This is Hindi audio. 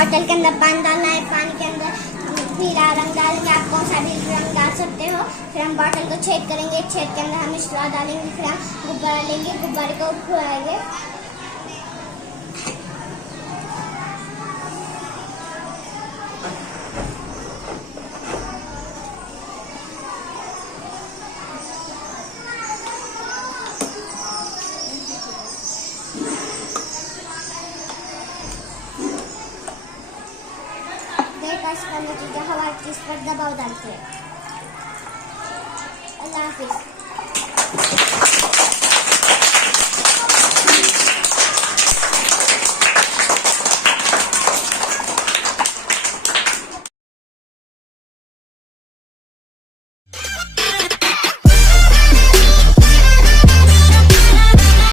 बॉटल के अंदर पानी डालना है, पानी के अंदर पीला रंग डालेंगे, आप कौन सा भी रंग डाल सकते हो। फिर हम बॉटल को छेद करेंगे, छेद के अंदर हम स्ट्रॉ डालेंगे, फिर हम गुब्बारा लेंगे, गुब्बारे को फुलाएंगे। इसका नतीजा हमारे चीज पर दबाव डालते हैं। अल्लाह हाफिज।